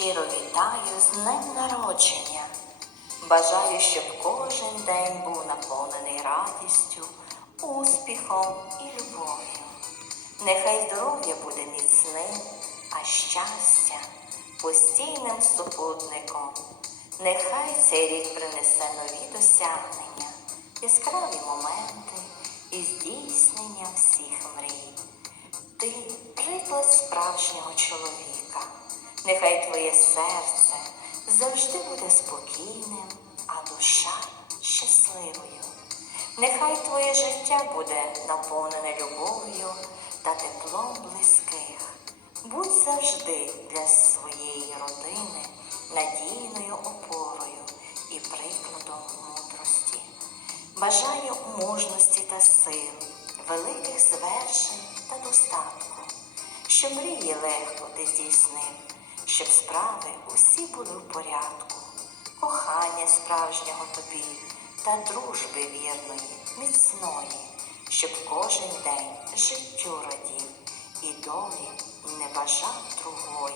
Щиро вітаю з днем народження. Бажаю, щоб кожен день був наповнений радістю, успіхом і любов'ю. Нехай здоров'я буде міцним, а щастя постійним супутником. Нехай цей рік принесе нові досягнення, яскраві моменти і здійснення всіх мрій. Ти приклад справжнього чоловіка. Нехай твоє серце завжди буде спокійним, а душа щасливою. Нехай твоє життя буде наповнене любов'ю та теплом близьких. Будь завжди для своєї родини надійною опорою і прикладом мудрості. Бажаю мужності та сил, великих звершень та достатку, щоб мрії легко ти здійснив, щоб справи усі були в порядку, кохання справжнього тобі та дружби вірної, міцної, щоб кожен день життю радів і долі не бажав другої.